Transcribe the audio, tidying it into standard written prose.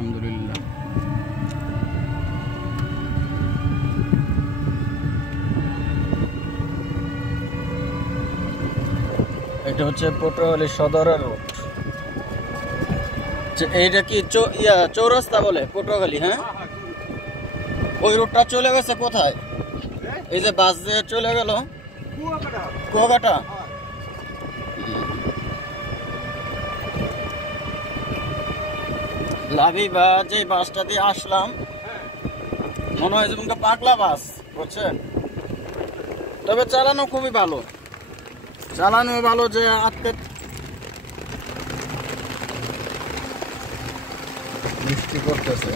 আলহামদুলিল্লাহ। এটা হচ্ছে পটুয়াখালী সদরের রোড। এইটা কি চৌরাস্তা বলে পটুয়াখালী? হ্যাঁ, ওই রোডটা চলে গেছে কোথায়? এই যে বাস দিয়ে চলে গেল কুয়াকাটা। লাভি বা যে বাসটা দিয়ে আসলাম মনে হয় যেমন পাগলা বাস, বুঝছেন? তবে চালানো খুবই ভালো, চালানো ভালো যে আজকে বৃষ্টি করতেছে।